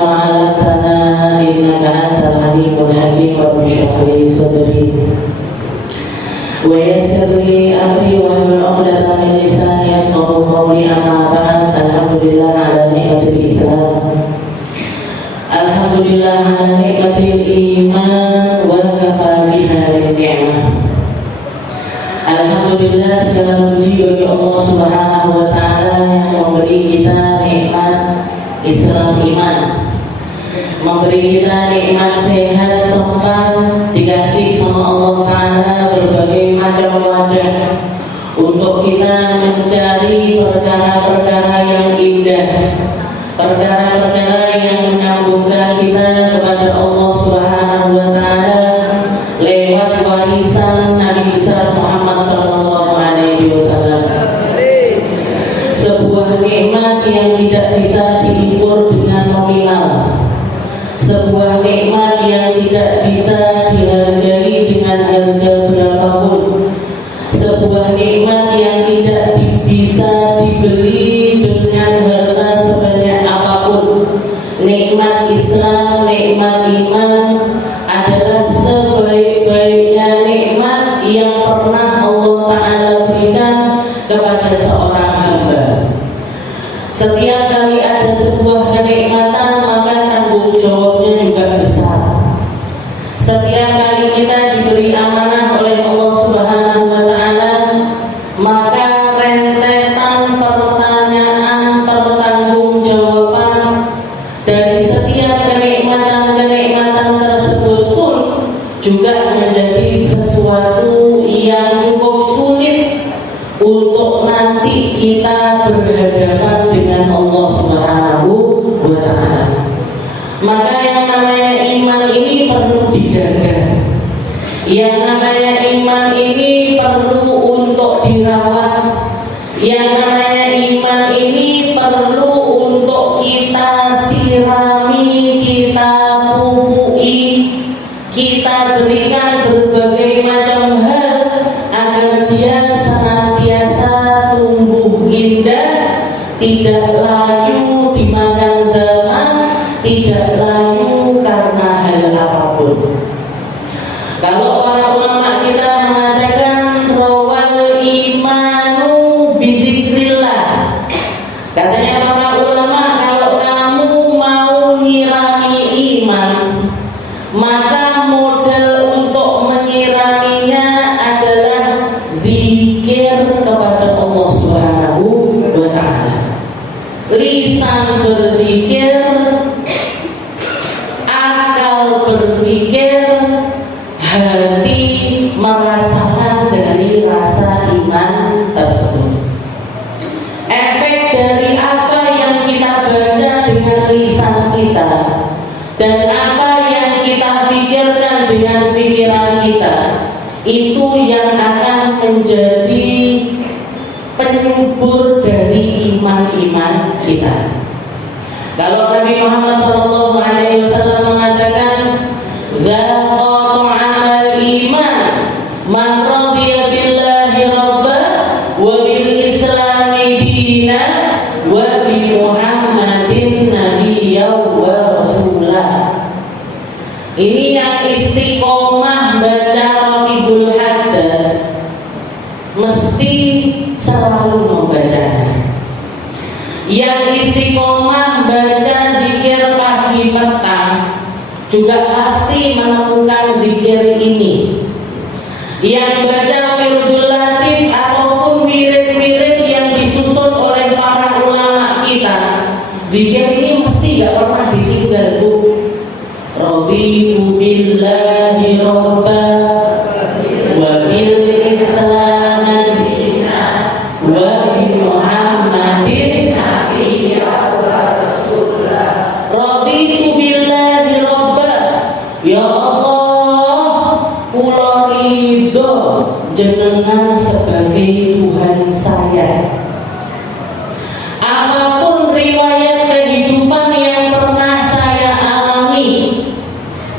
ما علمتنا إنك أنت العليم الحكيم رب اشرح لي صدري ويسر لي أمري واحلل عقدة من لساني يفقهوا قولي أما بعد الحمد لله على نعمة الإسلام الحمد لله على نعمة الإيمان وكفى بها بالنعمة. Alhamdulillah, segala puji bagi Allah Subhanahu wa Ta'ala yang memberi kita nikmat Islam iman, memberi kita nikmat sehat sempat, dikasih sama Allah Ta'ala berbagai macam wadah untuk kita mencari perkara-perkara yang indah, perkara-perkara yang menyambungkan kita kepada Allah Subhanahu wa Ta'ala lewat warisan Nabi besar Muhammad sallallahu alaihi wasallam. Sebuah nikmat yang tidak bisa diukur dengan nominal, sebuah nikmat yang tidak bisa dihargai dengan harga berapapun, sebuah nikmat yang tidak bisa dibeli dengan harta sebanyak apapun. Nikmat Islam, nikmat iman adalah sebaik-baiknya nikmat yang pernah Allah Ta'ala berikan kepada seorang hamba. Setiap kali ada sebuah kenikmatan, maka tanggung jawabnya juga besar. Setiap kali kita diberi amanah oleh Allah Subhanahu wa Ta'ala, maka rentetan pertanyaan, pertanggungjawaban dari setiap kenikmatan-kenikmatan tersebut pun juga menjadi sesuatu yang cukup sulit untuk nanti kita berhadapan dengan Allah Subhanahu wa Ta'ala. Maka yang namanya iman ini perlu dijaga. Yang namanya iman ini perlu untuk dirawat. Yang namanya iman ini perlu untuk kita sirami, kita pupui, kita berikan berbagai macam hal agar dia senantiasa tumbuh indah, tidak layu dimakan zaman, tidak layu karena hal apapun. Kalau para ulama kita mengatakan rawal imanu bidzikrillah, katanya para ulama, kalau kamu mau nyirami iman, maka modal untuk menyiraminya adalah zikir kepada Allah Subhanahu wa Ta'ala. Lisan berzikir, akal berpikir, hati merasakan dari rasa iman tersebut. Efek dari apa yang kita baca dengan lisan kita dan apa yang kita pikirkan dengan pikiran kita, itu yang akan menjadi penyubur dari iman-iman kita. Kalau Nabi Muhammad SAW mengatakan, "Dzaqatu 'amal iman man radiya billahi rabba wa bil islami dina wa bi Muhammadin nabiyya wa rasulah." Ini yang istiqomah baca Raqibul Haddad mesti selalu membacanya. Yang istiqomah baca zikir pagi petang juga pasti menemukan zikir ini. Yang baca wirdul latif ataupun wirid-wirid yang disusun oleh para ulama kita, zikir ini mesti gak pernah ditinggal, Bu. Raditu billahi rabba wa bil islam dina wa bi Muhammadin nabiyya wa rasulah. Raditu billahi rabba, ya Allah, kula ridho jenengan sebagai Tuhan saya. Apapun riwayat kehidupan yang pernah saya alami,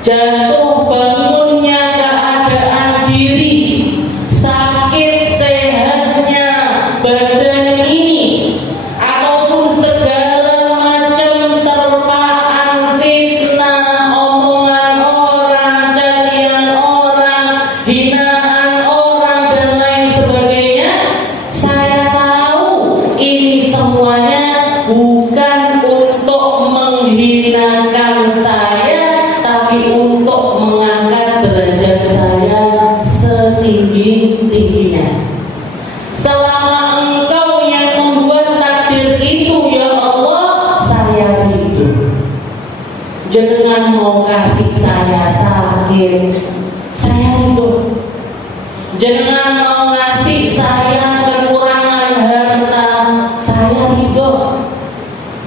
jatuh bangunnya keadaan diri, sakit sehatnya badan ini, ataupun segala macam terpaan menghinakan saya, tapi untuk mengangkat derajat saya setinggi-tingginya. Selama Engkau yang membuat takdir itu ya Allah, saya ridho. Jangan mau kasih saya sakit, saya ridho. Jangan mau ngasih saya kekurangan harta, saya ridho.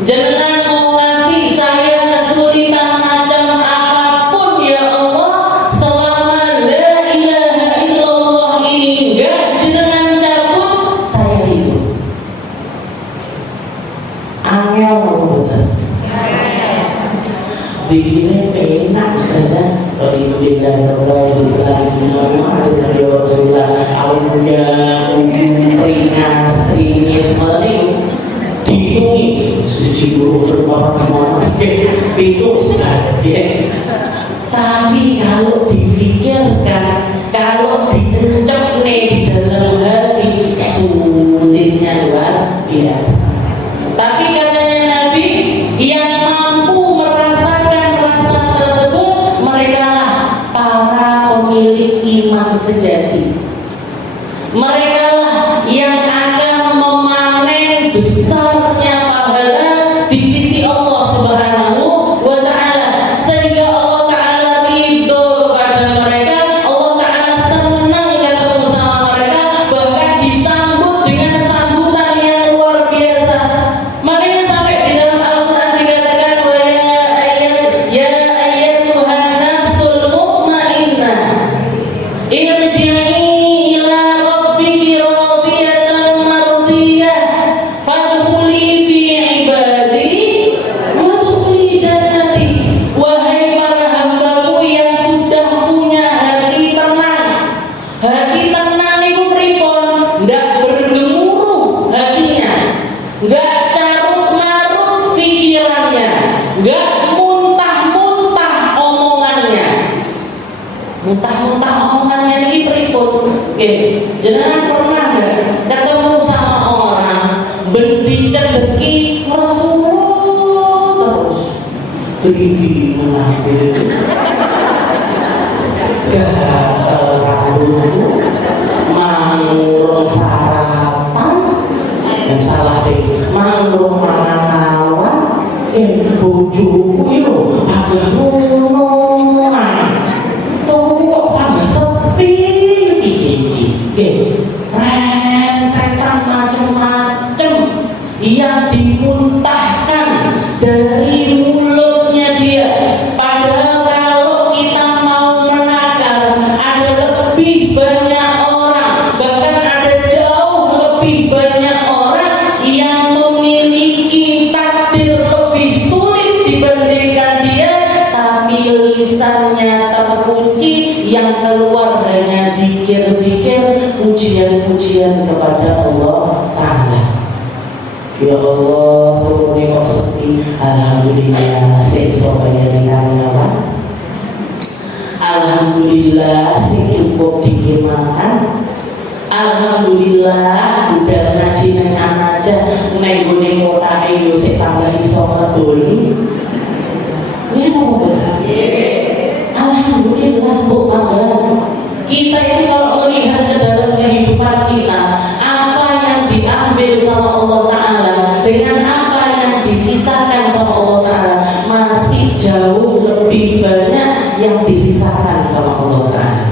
Jangan mau ngasih saya kesulitan macam apapun ya Allah, selama la ilaha illallah ini enggak jangan cabut, saya ridho. Angel betul. Bikinnya enak saja. Kalau itu dia berbagai Islam Muhammad Nabi Rasulullah awalnya ringas semuanya dihitungi suci guru berbapak kemana itu sekali. Tapi kalau difikirkan, kalau ditencap di dalam hati, sulitnya luar biasa. Tapi katanya Nabi, yang mampu merasakan rasa tersebut, mereka lah para pemilik iman sejati. Mereka lah yang akan memanen besarnya pahala di sisi Allah Subhanahu wa Ta'ala, sehingga Allah Ta'ala ridho kepada mereka, Allah Ta'ala senang ketemu sama mereka, bahkan disambut dengan sambutan yang luar biasa. Makanya sampai di dalam Al-Quran dikatakan ya ayyatuhan nafsul mutmainnah irji'i ila rabbiki radiyatan mardiyah fadkhuli fi ibadi wadkhuli jannati. Wahai para hambaku yang sudah punya hati tenang. Hati tenang itu pripun? Ndak bergemuruh hatinya, nggak carut-marut pikirannya, nggak muntah-muntah omongannya. Muntah-muntah omongannya ini pripun? Jangan pernah nggak ketemu sama orang berdicek-deki Rasulullah terus tinggi menambil gatal rambut, mangurung sarapan, yang salah deh, mangurung mangan awan, bojoku itu agak ngono, tuh kok tambah sepi, rentetan macam-macam yang dimuntahkan dari mulutnya dia. Padahal kalau kita mau menakar, ada lebih banyak orang, bahkan ada jauh lebih banyak orang yang memiliki takdir lebih sulit dibandingkan dia, tapi lisannya terkunci, yang keluar hanya zikir-zikir, pujian-pujian kepada Allah Ta'ala. Ya Allah, turuni kok sepi. Alhamdulillah, sing supaya dikalian. Alhamdulillah, sing cukup dikimakan. Alhamdulillah, udah ngaji neng aja, neng gune kota ayo sik tambah iso ngedoli. Ini mau alhamdulillah, Bu Mangga. Kita ini kalau melihat ke dalam kehidupan kita, apa yang diambil sama Allah Ta'ala dengan apa yang disisakan sama Allah Ta'ala, masih jauh lebih banyak yang disisakan sama Allah Ta'ala.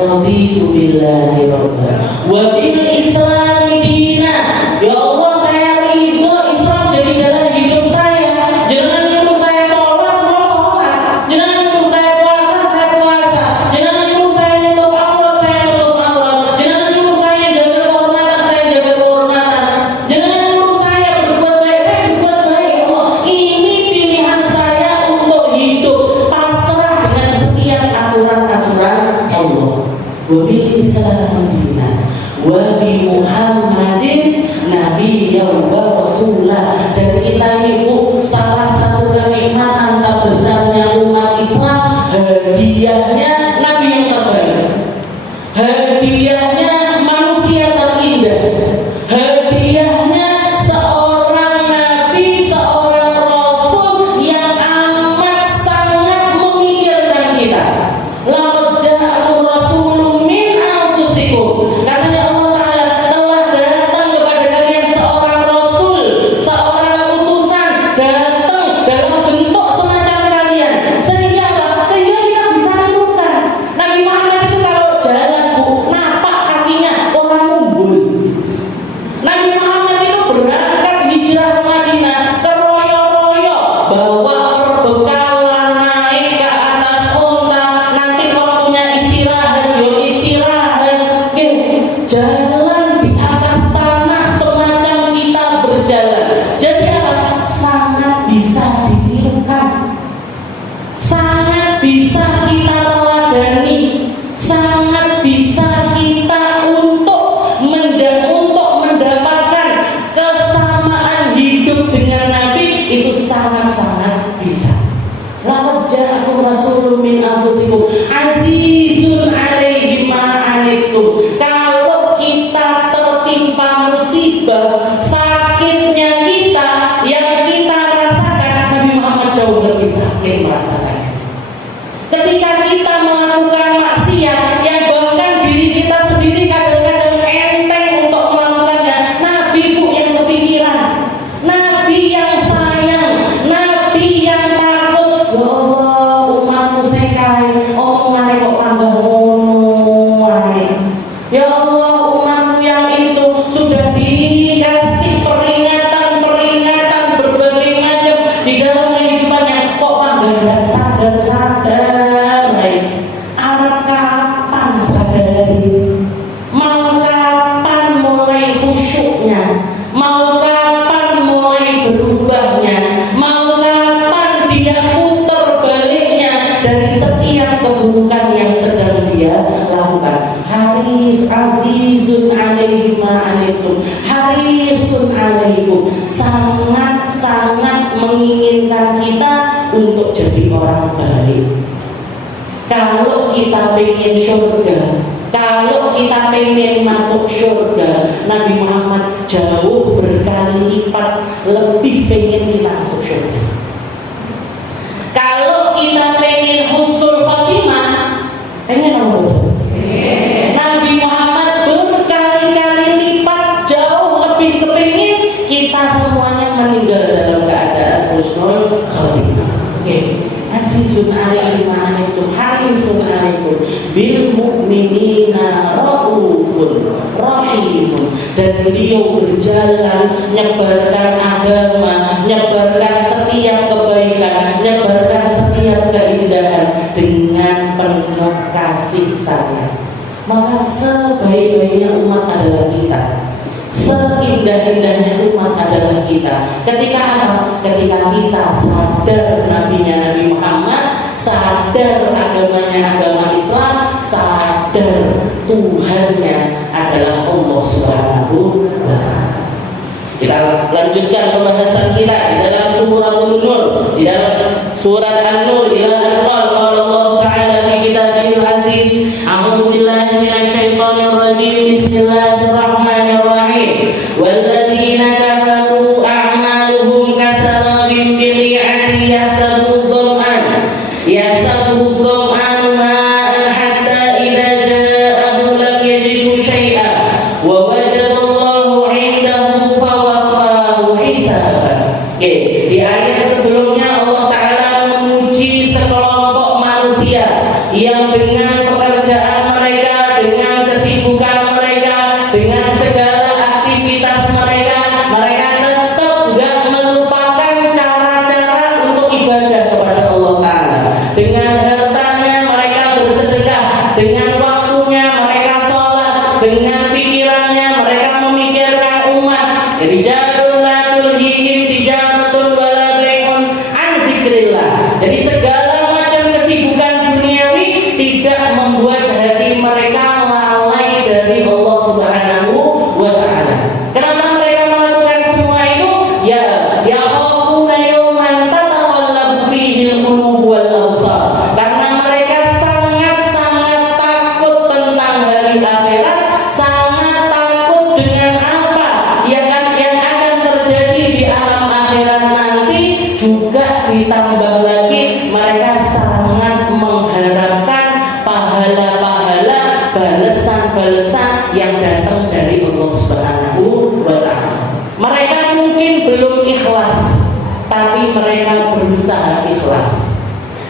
Raditu billahi rabban wa bil islami dina. Ya Allah, saya ridho Islam jadi jalan hidup saya. Jangan nyuruh saya sholat, mau sholat. Jangan nyuruh saya puasa, jangan nyuruh saya nutup aurat, saya nutup aurat. Jangan nyuruh saya jaga kehormatan, saya jaga kehormatan. Jangan nyuruh saya berbuat baik, saya berbuat baik. Allah, ini pilihan saya untuk hidup pasrah dengan setiap aturan-aturan Allah. Wa bil Islam dina wa bi Muhammadin nabiyyan wa rasulah. Dan kita ibu, salah satu kenikmatan terbesarnya umat Islam, hadiahnya Nabi yang terbaik, hadiahnya manusia terindah, hadiahnya seorang Nabi, seorang Rasul yang rasulun min anfusikum azizun 'alaihi ma 'anittum. Kalau kita tertimpa musibah, sakitnya kita yang kita rasakan, Nabi Muhammad jauh lebih sakit merasakan. Ketika kita melakukan maksiat yang bahkan diri kita sendiri kadang-kadang enteng untuk melakukannya, Nabi Bu yang kepikiran, Nabi yang sayang, Nabi yang takut. Ya Allah, umatmu sekai omongane kok panggah ngono wae. Ya Allah, umatmu yang itu sudah dikasih peringatan berbagai macam di dalam kehidupannya, kok panggah sadar. Arab kapan sadari? Mau kapan mulai khusyuknya? Mau kapan mulai berubahnya? Mau kapan dia putar baliknya dari setiap keburukan yang sedang dia lakukan? Haris azizun 'alaihi ma 'anittum, harisun 'alaikum, sangat-sangat menginginkan kita untuk jadi orang baik. Kalau kita pengen surga, kalau kita pengen masuk surga, Nabi Muhammad jauh berkali lipat lebih pengen kita masuk surga. Kalau kita pengen husnul khotimah, pengen apa betul? Nabi Muhammad berkali-kali lipat jauh lebih kepengin kita semuanya meninggal dalam keadaan husnul khotimah. Azizun 'alaihi ma 'anittum harisun 'alaikum bil mu'minina raufun rahimun. Dan beliau berjalan menyebarkan agama, menyebarkan setiap kebaikan, menyebarkan setiap keindahan dengan penuh kasih sayang. Maka sebaik-baiknya umat adalah kita, seindah-indahnya umat adalah kita. Ketika apa? Ketika kita sadar nabinya Nabi Muhammad, sadar agamanya agama Islam, sadar Tuhannya adalah Allah Subhanahu wa Ta'ala. Kita lanjutkan pembahasan kita di dalam surat An-Nur, di dalam surat An-Nur ila al-qal Allah Ta'ala fi kitabil aziz. A'udzu billahi minasyaitonir rajim. Bismillahirrahmanirrahim. Walladzina kafaru a'maluhum kasarabin biqi'ati yahsabuhu dham'an ma'an hatta idza ja'ahu lam yajidhu syai'an wa wajadallahu 'indahu fawaffahu hisaban. Di ayat sebelumnya Allah Ta'ala memuji sekelompok manusia yang dengan pekerjaan mereka, dengan kesibukan mereka, dengan segala aktivitas mereka tetap tidak melupakan cara-cara untuk ibadah kepada Allah Ta'ala. Dengan hartanya mereka bersedekah, dengan waktunya mereka sholat, dengan pikirannya mereka memikirkan umat. Jadi jadul la tulhihim tijaratun wala bai'un an dzikrillah. Jadi segala macam kesibukan duniawi tidak membuat hati mereka lalai dari Allah Subhanahu wa Ta'ala. Kenapa mereka melakukan semua itu? Ya khafuna yawman tataqallabu fihi al-qulub wal absar. Karena mereka sangat-sangat takut tentang hari akhirat, sangat takut dengan apa yang akan terjadi di alam akhirat nanti. Juga ditambah lagi mereka sangat mengharapkan pahala-pahala, balasan-balasan yang datang dari Allah Subhanahu wa Ta'ala. Mereka mungkin belum ikhlas, tapi mereka berusaha ikhlas.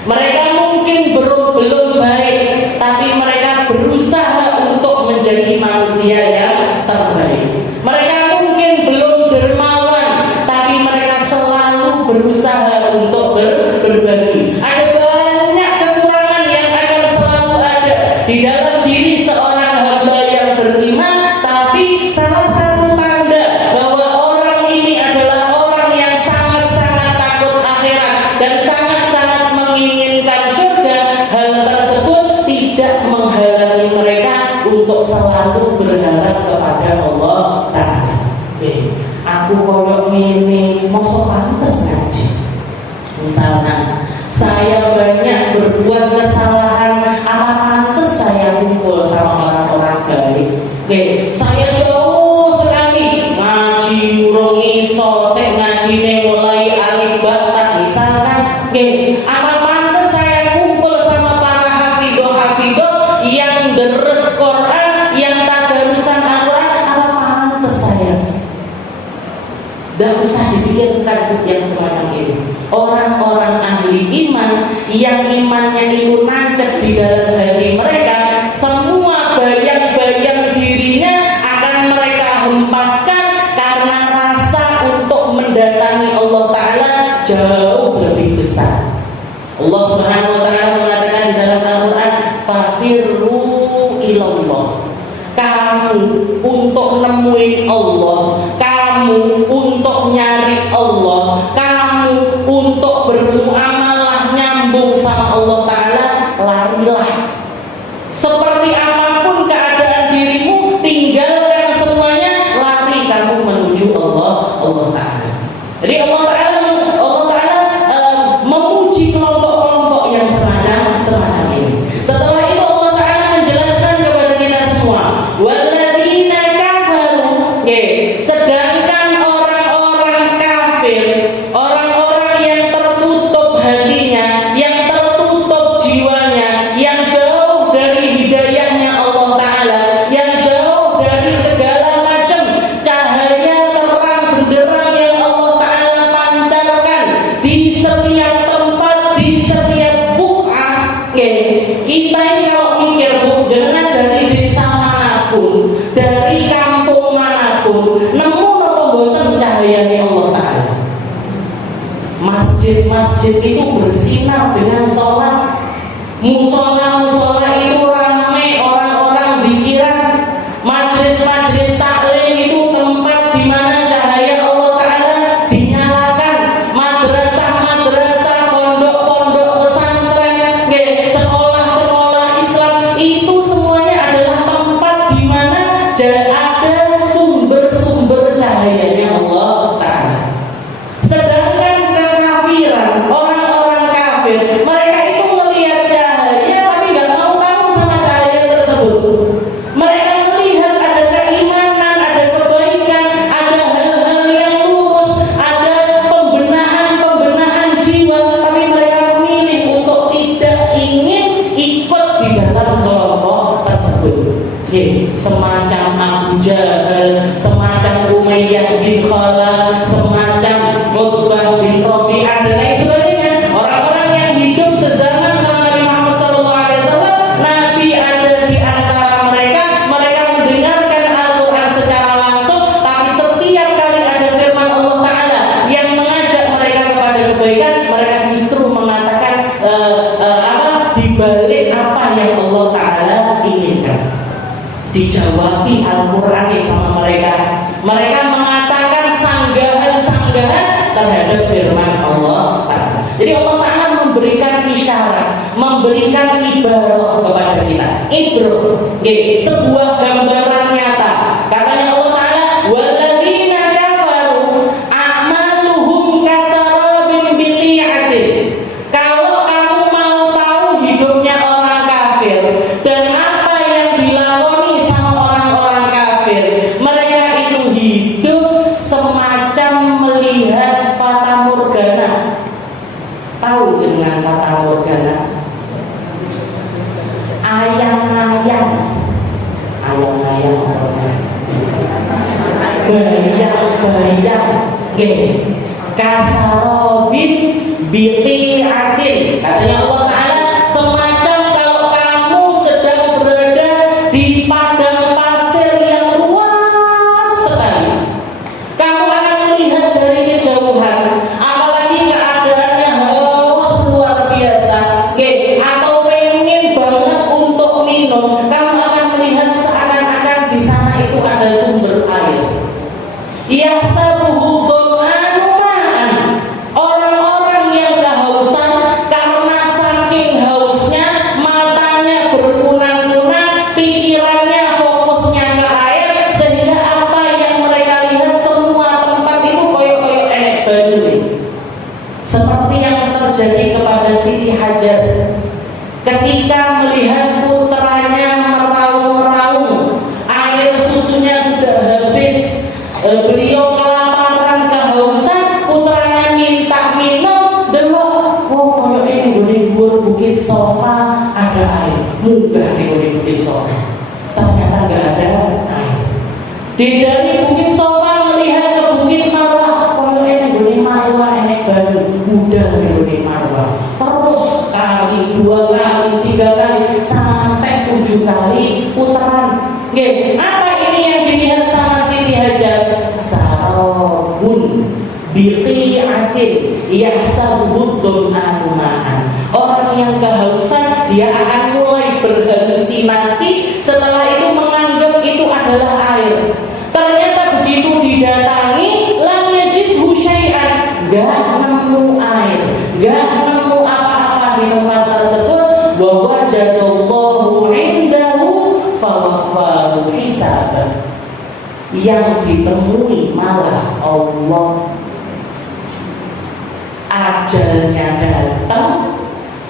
Mereka mungkin belum baik, tapi mereka berusaha untuk menjadi manusia yang terbaik. Mereka mungkin belum dermawan, tapi mereka selalu berusaha untuk berbagi. Ada banyak kekurangan yang akan selalu ada di dalam diri seorang hamba yang beriman, tapi salah satu tanda bahwa orang ini adalah orang yang sangat-sangat takut akhirat dan sangat-sangat menginginkan surga, hal tersebut tidak menghalangi mereka untuk selalu berharap kepada Allah Ta'ala. Aku koyok ini mosok pantes ngaji. Misalkan saya banyak berbuat kesalahan, apa pantas saya kumpul sama orang-orang baik? Oke, saya jauh sekali ngaji urung iso, sik ngajine mulai alif ba misalkan. Oke, apa pantas saya kumpul sama para hafidho yang deres Quran, yang tadarusan Al-Quran? Apa pantas saya? Tidak usah dipikirkan yang semacam ini. Orang-orang ahli iman yang imannya itu nancep di dalam hati mereka, semua bayang-bayang dirinya akan mereka hempaskan karena rasa untuk mendatangi Allah Ta'ala jauh lebih besar. Allah Subhanahu wa Ta'ala mengatakan di dalam Al-Quran, fafirru ilallah. Kamu untuk nemuin Allah, kamu untuk nyari Allah, kamu untuk bermuamalah nyambung sama Allah Ta'ala, larilah. Seperti apapun keadaan dirimu, tinggalkan semuanya, lari kamu menuju Allah Ta'ala. Jadi Allah Ta'ala memuji kelompok-kelompok yang semacam ini. Setelah itu Allah Ta'ala menjelaskan kepada kita semua, walladzina kafaru, sedangkan orang-orang kafir, orang-orang yang tertutup hatinya, yang tertutup jiwanya, yang jauh dari hidayahnya Allah Ta'ala, yang jauh dari segala macam cahaya terang benderang yang Allah Ta'ala pancarkan di setiap tempat, di setiap buah. Kita ini kalau mikir, Bu, jangan dari desa manapun, dari kampung manapun, nemu nopo boten cahayanya Allah Ta'ala. Masjid-masjid itu bersinar dengan sholat, musola-musola itu ramai orang-orang pikiran, majelis-majelis taklim itu tempat di mana cahaya Allah Ta'ala dinyalakan, madrasah-madrasah, pondok-pondok pesantren, sekolah-sekolah Islam itu semuanya adalah tempat di mana ada sumber-sumber cahayanya Allah Ta'ala. Sedangkan kekafiran, orang-orang kafir, mereka itu melihat cahaya tapi nggak mau tahu sama cahaya tersebut. Mereka melihat ada keimanan, ada kebaikan, ada hal-hal yang lurus, ada pembenahan jiwa, tapi mereka memilih untuk tidak ingin ikut di dalam kelompok tersebut. Semacam Abu Jahal, semacam Umayyah bin Khalaf, semacam Utbah bin Rabi'ah dan lain sebagainya. Orang-orang yang hidup sezaman sama Nabi Muhammad SAW, Nabi ada di antara mereka. Mereka mendengarkan Al-Quran secara langsung, tapi setiap kali ada firman Allah Ta'ala yang mengajak mereka kepada kebaikan, mereka justru mengatakan dibalik apa yang Allah Ta'ala inginkan. Dijawabi Al-Quran sama mereka. Mereka mengatakan sanggahan-sanggahan terhadap firman Allah Ta'ala. Jadi Allah Ta'ala memberikan isyarat, memberikan ibarat kepada kita. Ibrah, sebuah gambaran nyata. Katanya Allah Ta'ala, walladzina kafaru a'maluhum kasarabin biqi'atin. Kalau kamu mau tahu hidupnya orang kafir dan apa yang dilakoni sama orang-orang kafir, mereka itu hidup semacam melihat fata morgana. Tahu dengan fata morgana? Ayang-ayang bayang-bayang, kasarobin biqi'atin. Katanya Allah Ta'ala, semacam kalau kamu sedang berada di padang pasir yang luas sekali, kamu akan melihat dari kejauhan, apalagi keadaannya haus luar biasa, atau pengen banget untuk minum, kamu akan melihat seakan-akan di sana itu ada sumber air. Yasabuhu dhama'anu ma'an. Orang-orang yang kehausan karena saking hausnya, matanya berkunang-kunang, pikirannya fokusnya ke air, sehingga apa yang mereka lihat semua tempat itu koyo-koyo enek banyu. Seperti yang terjadi kepada Siti Hajar ketika melihat putranya meraung-raung, air susunya sudah habis, beliau kelaparan, kehausan, putranya minta minum, delok, oh koyo ini gue bukit sofa ada air, munggah nih bukit sofa, ternyata nggak ada air. Dari bukit sofa melihat ke bukit Marwah, koyo ini gue Marwah enek banyu, mudah nih Marwah. Terus kali, 2 kali, 3 kali, sampai 7 kali putaran. Oke, apa ini yang dilihat sama Siti Hajar? Sarabun biqi'atin yahsabud dum'an. Orang yang kehausan, dia akan mulai berhalusinasi, setelah itu menganggap itu adalah air. Ternyata begitu didatangi, lam yajidhu syai'an, gak nemu air, gak nemu apa-apa di tempat tersebut. Wa wajadallahu indahu fawaffahu hisaban. Yang ditemui malah Allah. Ajalnya datang,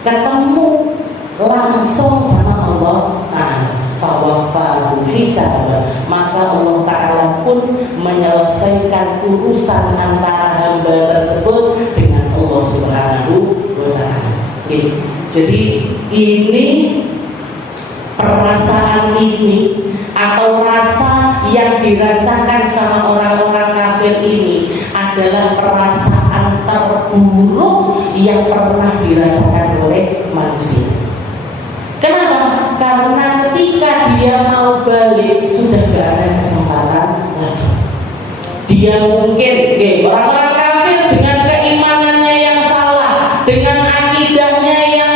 ketemu langsung sama Allah Ta'ala. Fawaffahu hisaban. Maka Allah Ta'ala pun menyelesaikan urusan antara hamba tersebut dengan Allah Subhanahu wa Ta'ala. Jadi ini perasaan ini atau rasa yang dirasakan sama orang-orang kafir ini adalah perasaan terburuk yang pernah dirasakan oleh manusia. Kenapa? Karena ketika dia mau balik sudah gak ada kesempatan lagi. Dia mungkin, orang-orang kafir dengan keimanannya yang salah, dengan akidahnya yang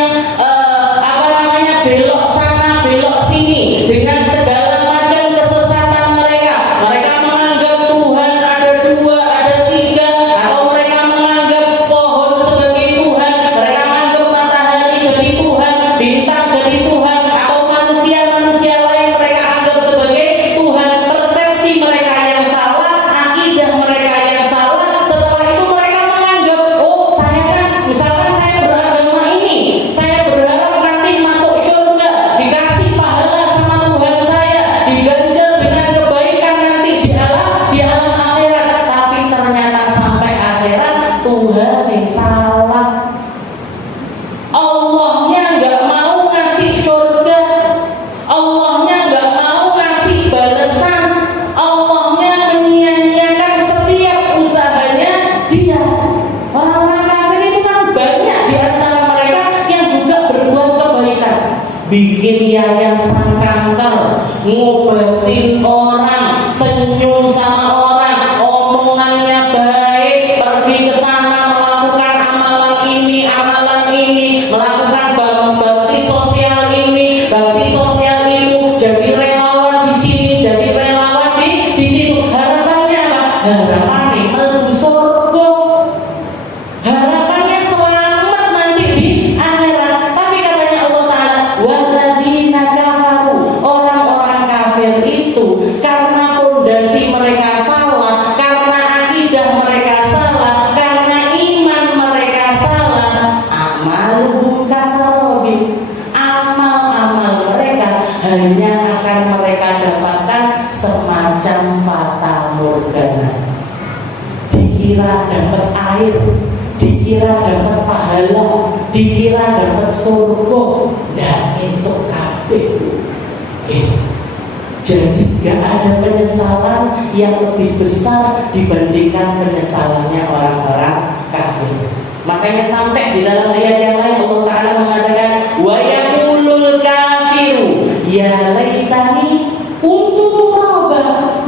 belok sana, belok sini, dengan segala macam kesesatan mereka. Mereka menganggap Tuhan ada 2, ada 3, atau mereka menganggap pohon sebagai Tuhan, mereka menganggap matahari jadi Tuhan, bintang jadi Tuhan, atau manusia-manusia lain mereka anggap sebagai Tuhan. Persepsi mereka yang salah, akidah mereka yang salah. Setelah itu mereka menganggap, oh saya kan, misalkan saya beragama ini, saya berharap nanti masuk surga, dikasih pahala sama Tuhan saya, diganjar dengan kebaikan nanti di alam akhirat. Tapi ternyata sampai akhirat Tuhan yang salah. Allahnya nggak mau ngasih surga, Allahnya nggak mau ngasih balasan, Allahnya menyia-nyiakan setiap usahanya dia. Orang-orang kafir itu kan banyak di antara mereka yang juga berbuat kebaikan, bikin yayasan kanker, ngobatin orang, senyum sama orang, omongannya baik, pergi ke sana melakukan amalan ini, melakukan bakti sosial ini, bakti sosial itu, jadi relawan di sini, jadi relawan di situ. Harapannya apa? Harapannya mlebu surga, harapannya selamat nanti di akhirat. Tapi katanya Allah Ta'ala, walladzina kafaru, orang-orang kafir itu karena pondasi mereka salah, karena akidah mereka salah, karena iman mereka salah, amaluhum kasarabin, amal-amal mereka hanya akan mereka dapatkan semacam fata morgana. Dikira dapat air, dikira dapat pahala, dikira dapat surga, dan itu kabeh. Jadi gak ada penyesalan yang lebih besar dibandingkan penyesalannya orang-orang kafir. Makanya sampai di dalam ayat yang lain Allah Ta'ala mengatakan, wa yaqulul kafiru ya laitani kuntu turaba.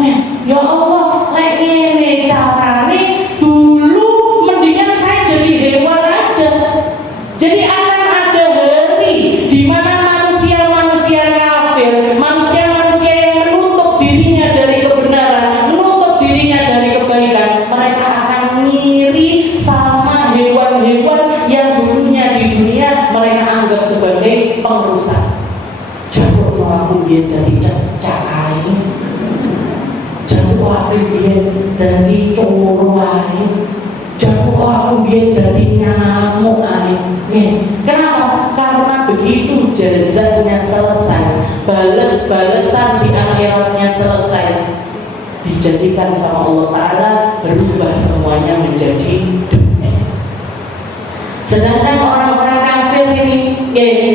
Ya Allah, lek ngene carane dulu mendingan saya jadi hewan aja. Jadi akan ada hari di mana manusia-manusia kafir, manusia-manusia yang menutup dirinya dari kebenaran, menutup dirinya dari kebaikan, mereka akan ngiri sama hewan-hewan yang dulunya di dunia mereka anggap sebagai pengrusak. Jauh aku dia dari cecak air, jauh aku dia dari coro air, jauh aku dia dari nyamuk air. Kenapa? Karena begitu jazanya selesai, balas-balasan di akhiratnya selesai, dijadikan sama Allah Ta'ala, berubah semuanya menjadi dunia. Sedangkan orang-orang kafir ini,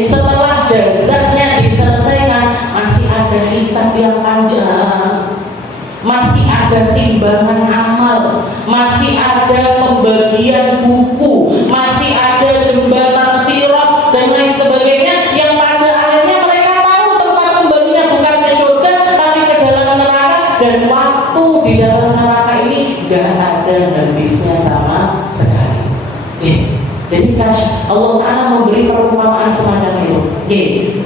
setelah jazanya diselesaikan, masih ada hisab yang panjang, masih ada timbangan amal, masih ada pembagian buku, masih ada jembatan sirat dan lain sebagainya, yang pada akhirnya mereka tahu tempat kembalinya bukan ke surga tapi ke dalam neraka, dan waktu di dalam neraka ini gak ada habisnya sama sekali. Jadi Allah Ta'ala memberi perumpamaan semacam itu.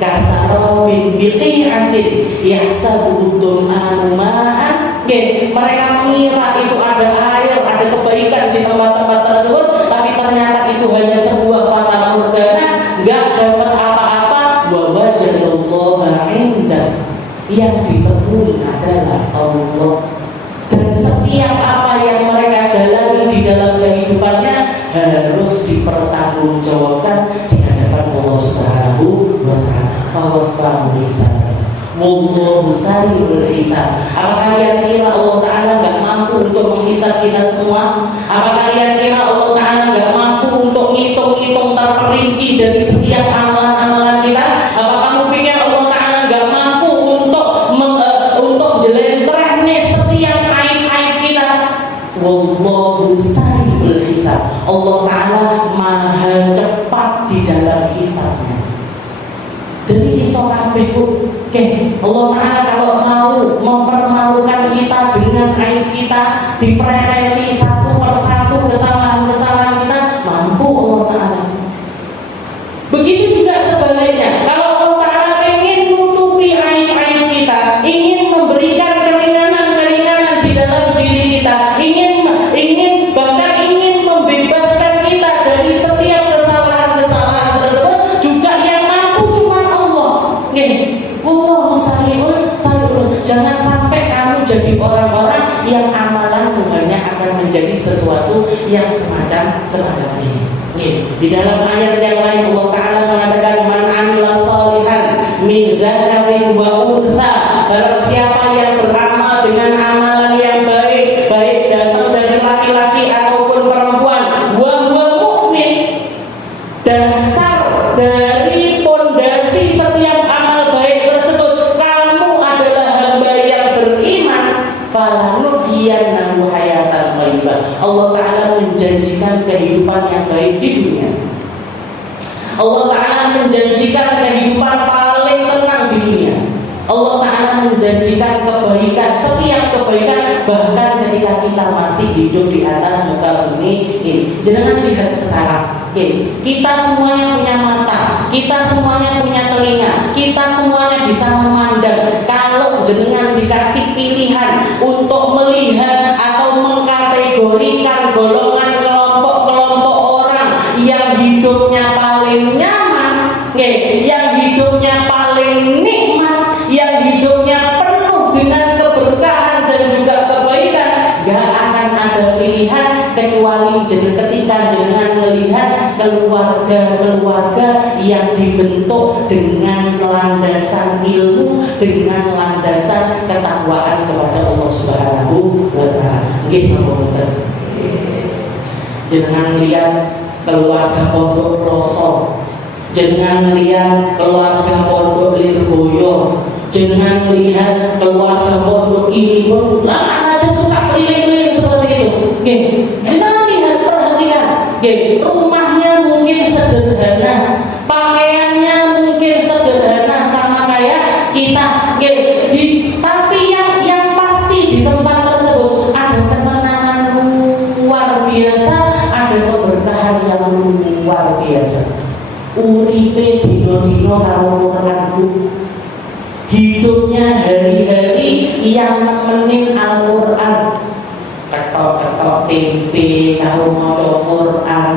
Kasaro bin biqi'atin yahsabuhu ma'an. Mereka mengira itu ada air, ada kebaikan di tempat-tempat tersebut, tapi ternyata itu hanya sebuah fata morgana, gak dapat apa-apa. Wa wajadallaha 'inda, yang ditemui adalah Allah. Dan setiap apa yang mereka jalani di dalam kehidupannya harus dipertanggungjawabkan di hadapan Allah Subhanahu wa Ta'ala. Fawaffahum hisabahum wallahu sari'ul hisab. Apa kalian kira Allah Ta'ala gak mampu untuk menghisab kita semua? Apa kalian kira Allah Ta'ala gak mampu untuk ngitung-ngitung terperinci dari setiap amalan-amalan kita? Apa kamu pikir Allah Ta'ala gak mampu untuk jelentreh nih setiap aib-aib kita? Wallahu sari'ul hisab. Allah Ta'ala maha cepat di dalam hisabnya. Jadi iso kabeh Allah Ta'ala kalau mau mempermalukan kita dengan aib kita, dipereleti satu persatu kesalahan-kesalahan kita, mampu Allah Ta'ala. Begitu juga sebaliknya, kalau Allah Ta'ala ingin menutupi aib-aib kita, ingin memberikan keringanan-keringanan di dalam diri kita, bahkan ingin membebaskan kita dari setiap kesalahan-kesalahan tersebut, juga yang mampu cuma Allah. Wallahu sari'ul. Jangan sampai kamu jadi orang-orang yang amalanmu hanya akan menjadi sesuatu yang semacam ini. Di dalam ayat yang lain Allah Ta'ala mengatakan, man amila sholihan min dzakarin wa untha, barang siapa yang beramal dengan amalan yang baik, baik datang dari laki-laki ataupun perempuan, wa huwa mu'min, dasar dari pondasi setiap amal baik tersebut kamu adalah hamba yang beriman, falanuhyiyannahu hayatan thayyibah. Allah Ta'ala menjanjikan kehidupan yang baik di dunia. Allah Ta'ala menjanjikan kehidupan paling tenang di dunia. Allah Ta'ala menjanjikan kebaikan, setiap kebaikan, bahkan ketika kita masih hidup di atas muka bumi ini. Jangan lihat sekarang, kita semuanya punya mata, kita semuanya punya telinga, kita semuanya bisa memandang. Kalau jenengan dikasih pilihan untuk melihat atau mengkategorikan golongan kelompok-kelompok orang yang hidupnya paling nyaman, yang hidupnya paling nikmat, yang hidupnya penuh dengan keberkahan dan juga kebaikan, gak akan ada pilihan kecuali ketika jenengan melihat keluarga-keluarga yang dibentuk dengan landasan ilmu, dengan landasan ketakwaan kepada Allah Subhanahu wa Ta'ala. Jangan lihat keluarga pondok Ploso, jangan lihat keluarga pondok Lirboyo, jangan lihat keluarga pondok ini pun aja suka keliling-keliling seperti itu. Jangan lihat, perhatikan, rumahnya mungkin sederhana, pakaiannya mungkin sederhana sama kayak kita, tapi yang pasti di tempat tersebut ada ketenangan luar biasa, ada keberkahan yang luar biasa. Uripe dino-dino karo Quranku, hidupnya hari-hari yang nemenin Al-Quran, ketok-ketok tempe karo maca Quran,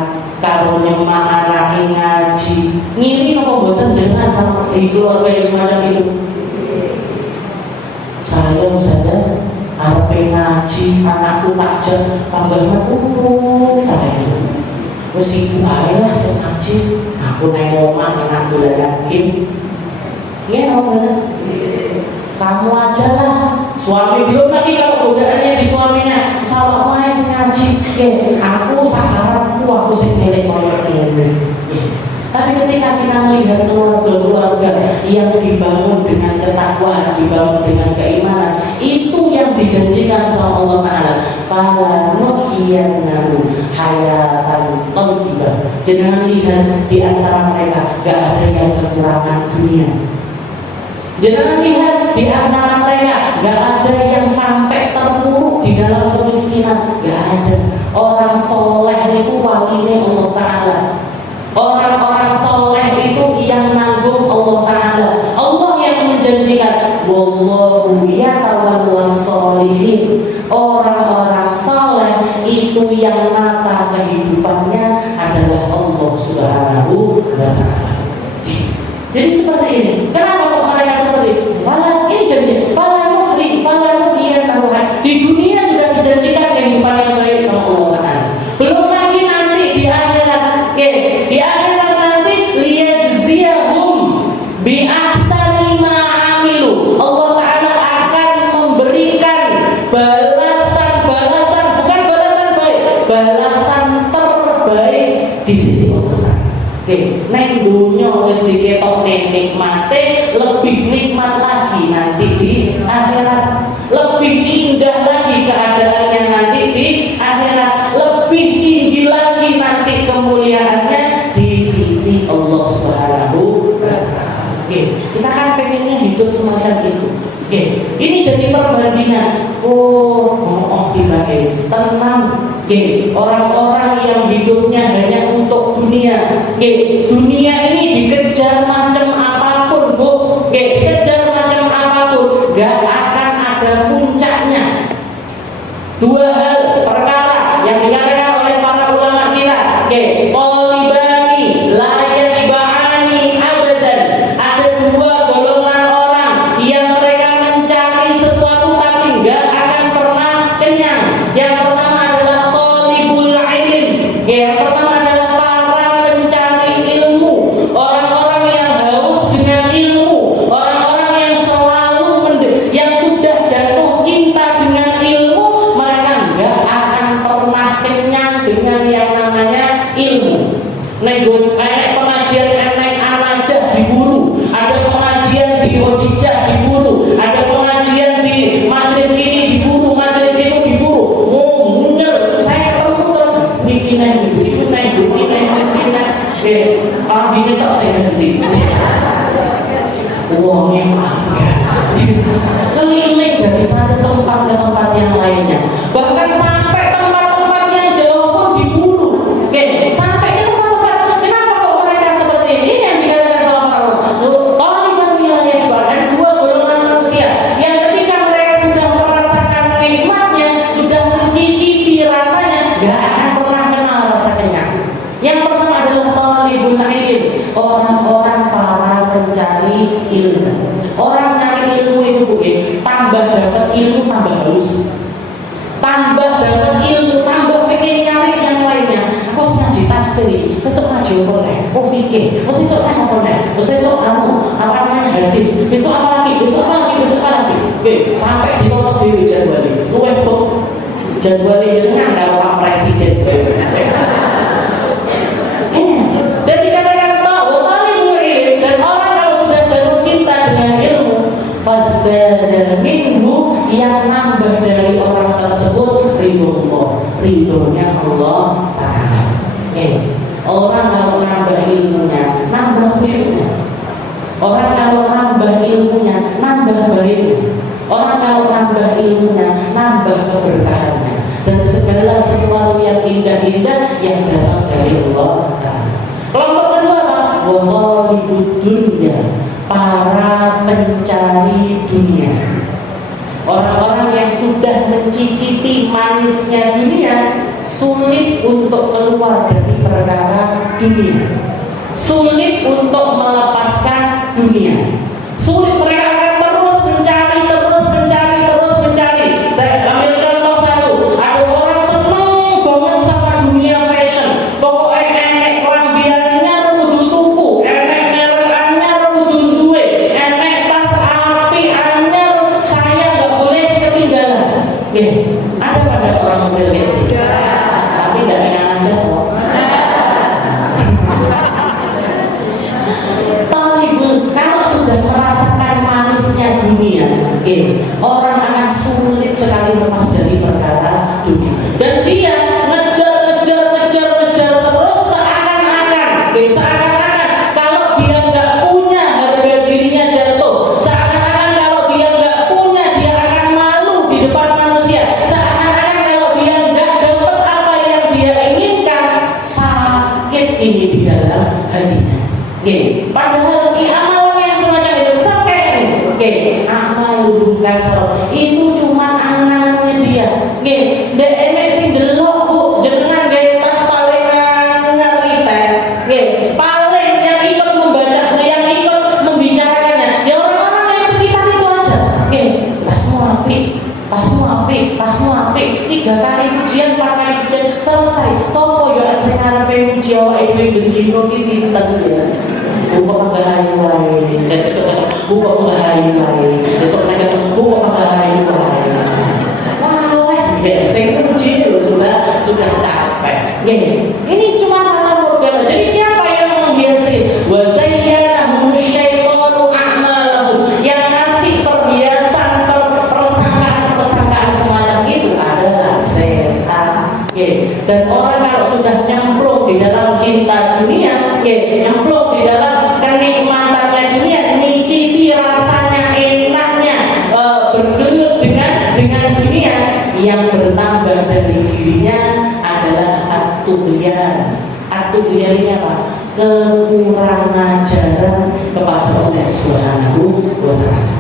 karo nyemak anake ngaji. Ngiri napa mboten jenengan sama keluarga yang semacam itu? Saya arep ngaji, anakku takjak tambah tak itu. Wis ibu ae lah sing ngaji. Aku naik omah enak dolanan game. Iya bener. Kamu aja lah. Suami belum lagi kalau godaannya di suaminya. Sama main ngaji. Aku sakarapku aku sing milik koyo ngene. Tapi ketika kita melihat keluarga-keluarga yang dibangun dengan ketakwaan, dibangun dengan keimanan, itu yang dijanjikan sama Allah Ta'ala. Fala nuhyiyannahu hayatan thayyibah. Jangan lihat di antara mereka gak ada yang kekurangan dunia. Jangan lihat di antara mereka gak ada yang sampai terpuruk di dalam kemiskinan. Gak ada. Orang soleh itu walinya Allah Ta'ala. Orang-orang soleh itu yang nanggung Allah Ta'ala. Allah yang menjanjikan wallahu yatawallas sholihin. Orang-orang soleh itu yang mata kehidupannya adalah Allah Subhanahu wa Ta'ala. Jadi seperti ini. Kenapa kok mereka seperti itu? Ini janji. Di dunia sudah dijanjikan kehidupan yang baik sama Allah Ta'ala. Belum lagi nanti di akhirat. Di akhirat nanti liyajziyahum bi ahsani ma amilu. Allah Ta'ala akan memberikan balasan, bukan balasan baik, balasan terbaik di sisi Allah Ta'ala. Neng dunya wis diketokne nikmate, lebih nikmat lagi nanti di akhirat. Lebih indah lagi keadaannya nanti di akhirat. Lebih tinggi lagi nanti kemuliaannya di sisi Allah Subhanahu wa Ta'ala. Kita kan pengennya hidup semacam itu. Ini jadi perbandingan. Tiba-tiba tenang. Orang-orang yang hidupnya hanya untuk dunia. Dunia ini dikejar macam apapun, Bu. Kejar macam apapun, gak akan ada puncaknya. Dua hal perkara yang dikatakan oleh para ulama kita. Qalibani la yashba'ani abadan. Ada dua golongan orang yang mereka mencari sesuatu tapi gak akan pernah kenyang. Yang pertama adalah talibul ilm. Yang pertama adalah para pencari ilmu. Orang-orang yang haus dengan ilmu. Orang-orang yang selalu yang sudah jatuh cinta dengan ilmu. Mereka gak akan pernah kenyang dengan yang namanya ilmu. Pengajian enek anajah diburu. Ada pengajian di Odijah diburu. Ada pengajian di majelis ini diburu, majelis itu diburu. Mundur, saya ketemu terus bikinan. Kalau bini tak saya henti. Uangnya mahal. Keliling dari satu tempat ke tempat yang lainnya. Bahkan sampai tempat-tempat yang jauh pun diburu. Sampai ke tempat-tempat. Kenapa kok mereka seperti ini? Ini yang dikatakan sama para ulama. Taliban wilayah dan dua golongan manusia yang ketika mereka sudah merasakan nikmatnya, sudah mencicipi rasanya, gak akan pernah kenal rasa kenyang. Yang pertama adalah talibul ilm, orang-orang para pencari ilmu. Orang nyari ilmu itu bukan tambah dapat ilmu tambah halus, tambah dapat ilmu tambah pengen nyari yang lainnya. Aku ngaji tafsir, sesuk ngaji boleh, fikih, sesuk kan boleh, sesuk apa namanya hadis, besok apa lagi, besok apa lagi. Sampai di kota Dewi Jadwali, Jadwali jangan kalau Pak Presiden. Dan dikatakan talibul ilm, dan orang kalau sudah jatuh cinta dengan ilmu, fasdada minhu, yang nambah dari orang tersebut ridhonya Allah Ta'ala. Orang kalau nambah ilmunya, nambah khusyuknya. Orang kalau nambah ilmunya, nambah baiknya. Orang kalau nambah ilmunya, nambah keberkahannya. Dan segala sesuatu yang indah-indah yang datang dari Allah Ta'ala. Kelompok kedua apa? Wahalibud dunya, para pencari dunia. Orang-orang yang sudah mencicipi manisnya dunia, sulit untuk keluar dari perkara dunia, sulit untuk melepaskan dunia, sulit. Mereka akan terus mencari. Saya ambil contoh satu. Ada orang senang banget sama dunia fashion. Pokoknya enek kelambiannya kudu tuku orang akan sulit sekali lepas dari perkara dunia. Dan dia ngejar terus seakan-akan kalau dia nggak punya harga dirinya jatuh, seakan-akan kalau dia nggak punya dia akan malu di depan manusia, seakan-akan kalau dia nggak dapat apa yang dia inginkan, sakit ini di dalam hatinya. Padahal amalan yang semacam itu sampai amal kasar itu cuma angan-angannya dia. Dek enek sing delok Bu, jenengan gawe tas paling ngeritet. Paling yang ikut membaca, yang ikut membicarakannya ya orang-orang yang sekitar itu aja. Pasmu apik. 3 kali ujian, 4 kali ujian selesai. Sopo yo sing arepe uji awake dhewe bendino ki sinten ya. Buka penggahayu wae, besok buka penggahayu wae, besok nek ketemu buka penggahayu wae. Wah, ya sing uji lho sudah capek. Ini cuma fata morgana. Jadi siapa yang menghiasi? Wa zayyanahu syaitanu a'malahum. Yang ngasih perhiasan persangkaan semacam itu adalah setan. Dan orang kalau sudah nyemplung di dalam cinta dunia, nyemplung di dalam kenikmatannya dunia, mencicipi rasanya enaknya, bergelut dengan dunia, yang bertambah dari dirinya adalah atubian. Atubian ini apa? Kekurangan ajaran kepada Allah Subhanahu wa Ta'ala.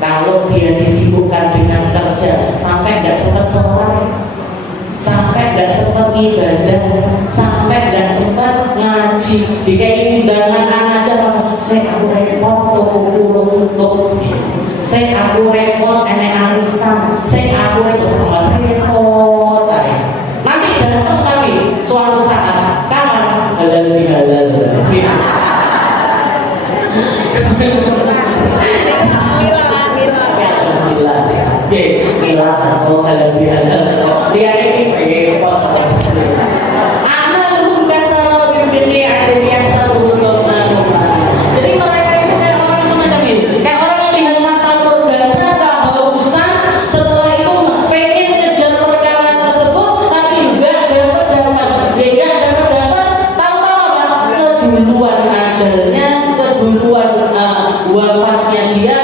Kalau dia disibukkan dengan kerja sampai nggak sempat sholat, sampai nggak sempat ibadah, sampai nggak sempat ngaji, dikai undangan aja, saya aku repot toko saya aku repot enek arisan, saya aku repot nanti datang kami suatu saat kapan halal bihalal Mila atau halal bihalal dia ini repot. Amalun kasara bibili adiliyah sarudul manumah. Jadi mereka itu kayak orang semacam itu, kayak orang melihat mata perdana kehausan, setelah itu pengen ngejar perkara tersebut tapi enggak dapat. Tahu-tahu apa? Keduluan ajalnya, keduluan wafatnya dia,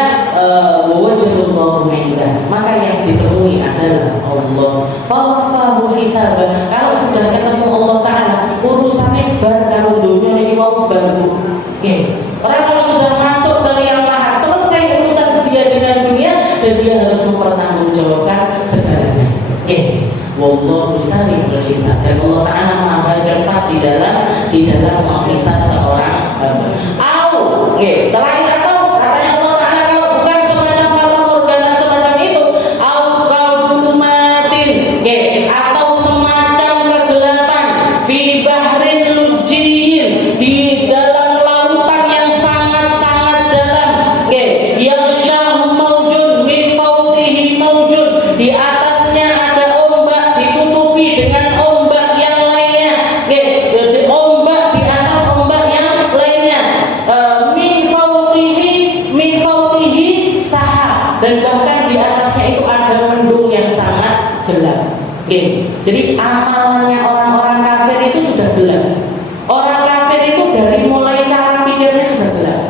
wajadullahu indah. Maka yang ditemui adalah Allah. Fawafahu hisabah. Kalau sudah ketemu Allah Ta'ala, urusannya bar kalau dunia ini mau baru. Orang kalau sudah masuk ke liang lahat, selesai urusan dia dengan dunia, dan dia harus mempertanggungjawabkan segalanya. Wallahu sari'ul hisab. Dan Allah Ta'ala maha cepat di dalam menghisab seorang hamba. Setelah itu katanya Allah Ta'ala kalau bukan semacam fata morgana semacam itu, atau semacam kegelapan fi bahrin lujjin, di dalam lautan yang sangat-sangat dalam, yang syahu maujun min fawqihi maujun, di atasnya ada ombak ditutupi dengan ombak yang lainnya, ombak di atas ombak yang lainnya, min fawqihi sahab, dan bahkan di atasnya itu ada mendung yang sangat gelap. Jadi amalannya orang-orang kafir itu sudah gelap. Orang kafir itu dari mulai cara pikirnya sudah gelap.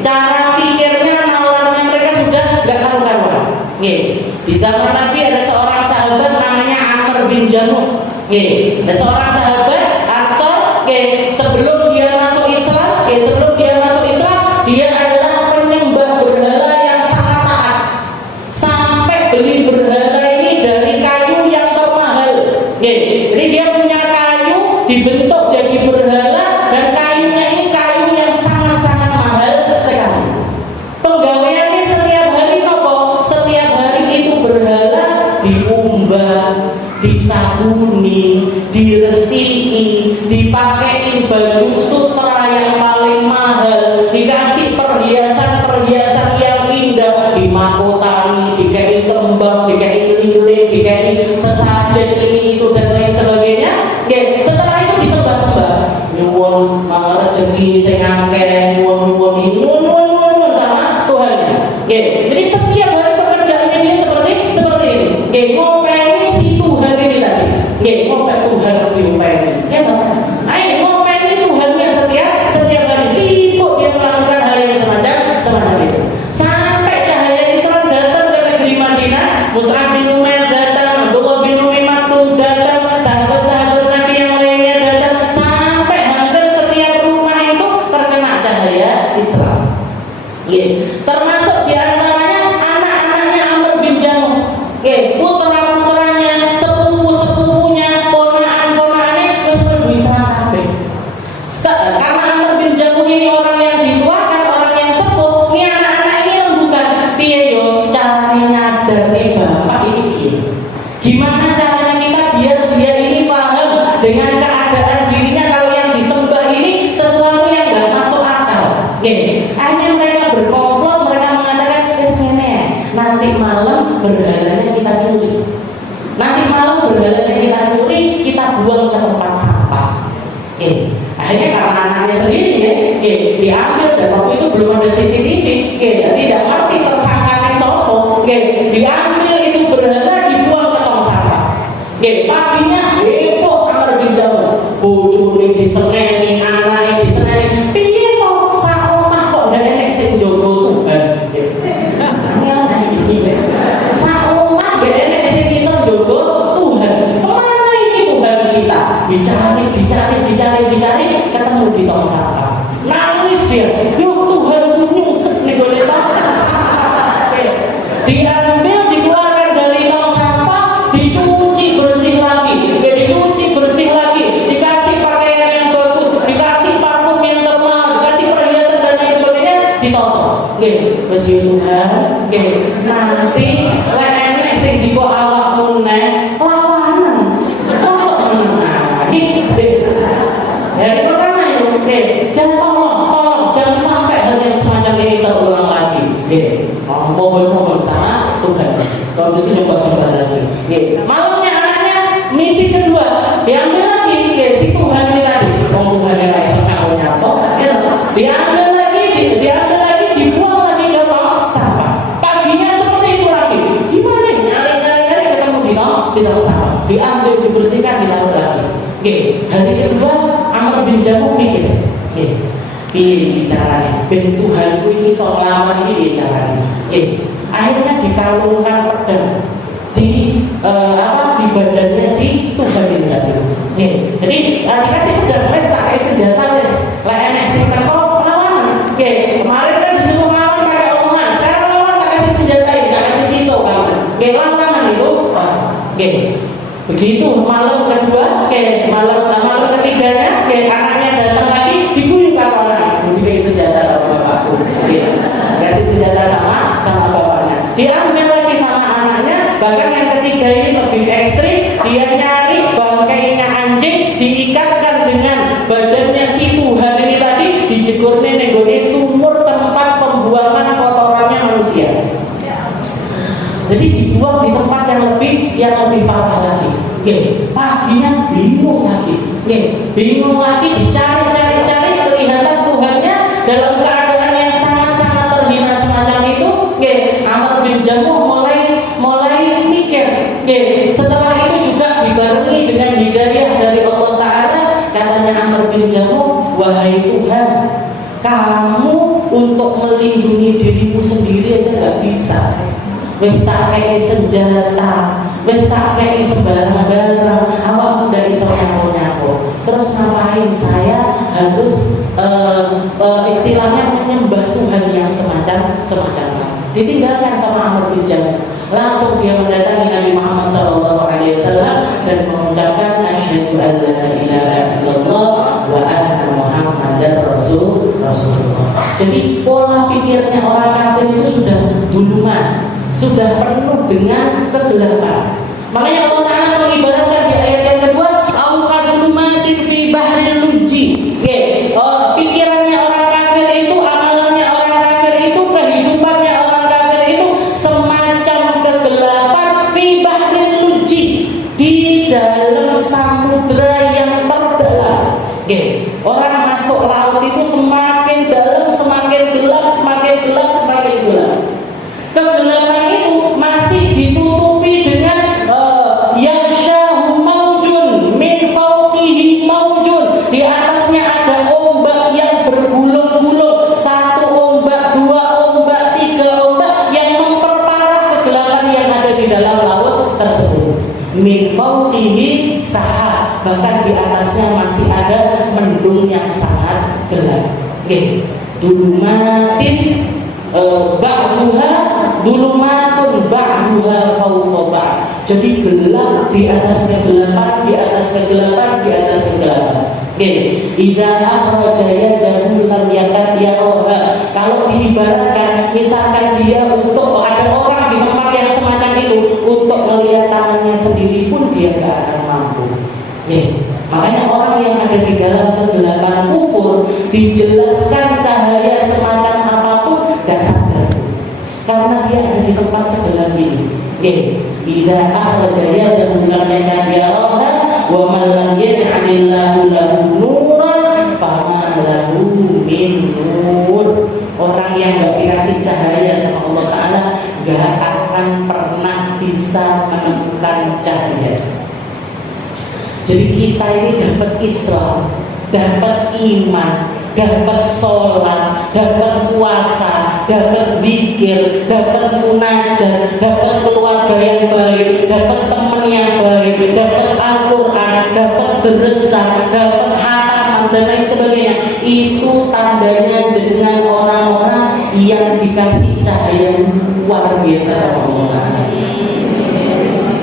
Cara pikirnya, nalarnya mereka sudah gak karu-karuan. Di zaman Nabi ada seorang sahabat namanya Amr bin Jamuh. Ada seorang sahabat Ansor, sebelum dia masuk Islam, dia adalah penyembah berhala yang sangat taat. Sampai beli berhala ini dari kayu yang termahal. Jadi dia punya kayu dibentuk jadi berhala, dan kayunya ini kayu yang sangat-sangat mahal sekali. Penggawaiannya setiap hari nopo? Setiap hari itu berhala diumbah, disabuni, diresi Termasuk diantaranya anak-anaknya Amr bin Jamuh, putra-putranya, sepupu-sepupunya, ponaan-ponaannya terus mlebu Islam kabeh. Karena Amr bin Jamuh ini orang yang dituakan, orang yang sepuh, ini anak-anak ini rembukan. Piye yo carane nyadarne bapak ini piye? Gimana caranya kita biar dia ini paham dengan keadaan dirinya kalau yang disembah ini sesuatu yang nggak masuk akal. Akhirnya mereka berkomplot, mereka mengatakan nanti malam berhalanya kita curi. Nanti malam berhalanya kita curi, kita buang ke tempat sampah. Akhirnya karena anaknya sendiri diambil, dan waktu itu belum ada CCTV, tidak ngerti tersangkanya sopo, diambil itu berhala dibuang ke tong sampah. Paginya heboh Amr bin Jamuh, bojone diseneni, anaknya diseneni. Piye kok sak omah kok ndak enek sing njogo Tuhan? Sak omah ndak enek sing iso njogo Tuhan. Kemana ini Tuhan kita? Dicari, ketemu di tong sampah. Nangis dia, yuk Tuhan nyungsep nih gue tong sampah. Diambil, dikeluarkan dari tong sampah, dicuci bersih lagi, dikasih pakaian yang bagus, dikasih parfum yang termahal, dikasih perhiasan dan lain sebagainya, ditotok. Wes Tuhan, nanti lek enek sing diko awakmu neh lawanan. Kok meneng dari pertama jangan tolong jangan sampai hal yang semacam ini terulang lagi. Mohon sama Tuhan. Kalau bisa coba lagi. Malamnya anaknya misi kedua diambil lagi si Tuhan ini tadi. Tuhan yang iso nyapa. Diambil lagi, dibuang lagi ke tong sampah. Paginya seperti itu lagi. Gimana? Nyari ketemu di tong sampah. Diambil, dibersihkan, ditaruh lagi. Hari kedua Amr bin Jamuh mikir, piye caranya? Ben Tuhanku ini sok nglawan iki caranya. Akhirnya dikalungkan pedang di badannya si Tuhan ini tadi. Jadi dikasih pedang, wes tak kasih senjata, wes lek enek sing teko lawanan. Kemarin kan disuruh lawan pakai omongan, sekarang lawan tak kasih senjata, tak kasih pisau kawan. Lawanan itu. Begitu malam kedua, malam ketiganya, anaknya datang lagi, diguyurkan orang, diberi senjata sama bapakku, kasih senjata sama bapaknya, diambil lagi sama anaknya. Bahkan yang ketiga ini lebih ekstrim, dia nyari bangkainya anjing, diikatkan dengan badannya si Tuhan ini tadi, dijegurnya nenggone sumur tempat pembuangan kotorannya manusia. Jadi dibuang di tempat yang lebih parah lagi. Paginya bingung lagi, dicari, kelihatan Tuhannya dalam keadaan yang sangat-sangat terhina semacam itu. Amr bin Jamuh mulai mikir. Setelah itu juga dibarengi dengan hidayah dari Allah Ta'ala. Katanya Amr bin Jamuh, wahai Tuhan, kamu untuk melindungi dirimu sendiri aja gak bisa. Wes tak kei senjata, wes tak kei sembarang-barang, awak udah iso nyapo-nyapo. Terus ngapain saya harus istilahnya menyembah Tuhan yang semacam ditinggalkan sama Amr bin Jamuh. Langsung dia mendatangi Nabi Muhammad SAW dan mengucapkan asyhadu an la ilaha illallah wa anna Muhammadar Rasulullah. Jadi pola pikirnya orang kafir itu sudah duluan, sudah penuh dengan kegelapan. Makanya Allah Ta'ala mengibaratkan di ayat yang kedua, auqadulumatin fi bahril lujji. Pikirannya orang kafir itu, amalannya orang kafir itu, kehidupannya orang kafir itu semacam kegelapan fi bahril lujji, di dalam samudra yang terdalam. Orang masuk laut itu semakin dalam, semakin gelap. Kegelapan itu masih ditutupi dengan yaghshahu maujun min fawqihi maujun. Di atasnya ada ombak yang bergulung-gulung, 1 ombak, 2 ombak, 3 ombak yang memperparah kegelapan yang ada di dalam laut tersebut. Min fawqihi sahab, bahkan di atasnya masih ada mendung yang sangat gelap. Dulumatin ba'duha dulumatun ba'duha fawqa ba'd. Jadi gelap di atas kegelapan, di atas kegelapan, di atas kegelapan. Oke, idza akhraja yadahu lam yakad yaraha. Kalau diibaratkan, misalkan dia untuk ada orang di tempat yang semacam itu, untuk melihat tangannya sendiri pun dia nggak akan mampu. Oke, makanya orang yang ada di dalam kegelapan kufur dijelaskan cahaya semacam apapun nggak sadar, karena dia ada di tempat segelap ini. Oke, idza akhraja yadahu lam yakad yaraha wa man lam yaj'alillahu lahu nuran fama lahu min nur. Orang yang gak dikasih cahaya sama Allah Ta'ala gak akan pernah bisa menemukan cahaya. Jadi kita ini dapat Islam, dapat iman, dapat sholat, dapat puasa, dapat zikir, dapat munajat, dapat keluarga yang baik, dapat teman yang baik, dapat Al-Quran, dapat deresan, dapat hataman dan lain sebagainya. Itu tandanya dengan orang-orang yang dikasih cahaya luar biasa sama Allah.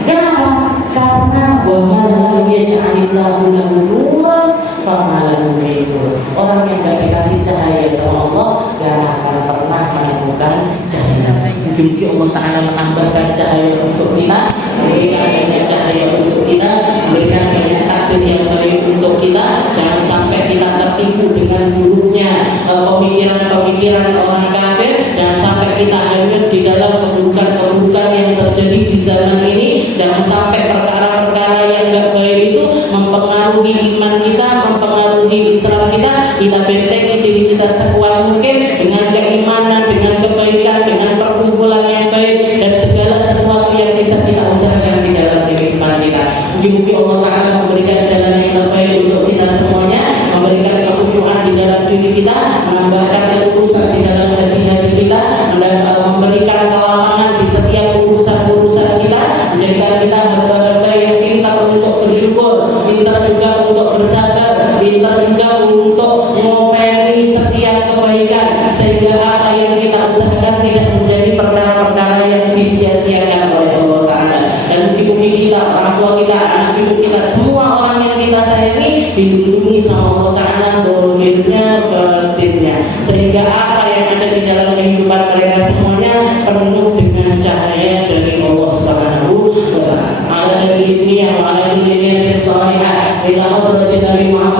Kenapa? Karena wa man lam yaj'alillahu lahu nuran fama lahu min nur. Orang yang gak dikasih cahaya sama Allah gak akan pernah menemukan cahaya. Mungkin Allah Ta'ala menambahkan cahaya untuk kita, memberikan banyak cahaya untuk kita, memberikan banyak takdir yang baik untuk kita. Jangan sampai kita tertipu dengan buruknya pemikiran-pemikiran orang kafir. Jangan sampai kita hanyut di dalam keburukan-keburukan yang terjadi di zaman ini. Jangan sampai perkara-perkara yang gak baik itu mempengaruhi iman kita, mempengaruhi Islam kita. Kita bentengi diri kita sekuat mungkin dengan keimanan, dengan kebaikan, dengan perkumpulan yang baik dan segala sesuatu yang bisa kita usahakan di dalam kehidupan kita. Mungkin Allah Ta'ala memberikan jalan yang terbaik untuk kita semuanya, memberikan kekhusyuan di dalam diri kita, menambahkan ketulusan di dalam hati-hati kita, memberikan kelapangan di setiap urusan-urusan kita, menjadikan kita hamba-hamba yang pintar untuk bersyukur, pintar juga untuk bersabar, pintar juga untuk mengopeni setiap kebaikan, sehingga apa yang kita usahakan tidak menjadi perkara-perkara yang disia-siakan oleh Allah Ta'ala. Dan mungkin kita, orang tua kita, anak cucu kita, semua orang yang kita sayangi dilindungi sama Allah Ta'ala, dohirnya, batinnya, sehingga apa yang ada di dalam kehidupan mereka semuanya penuh dengan cahaya dari Allah Subhanahu wa Ta'ala. Ala ini yang ala ini yang salihah ila hadratin Nabi Muhammad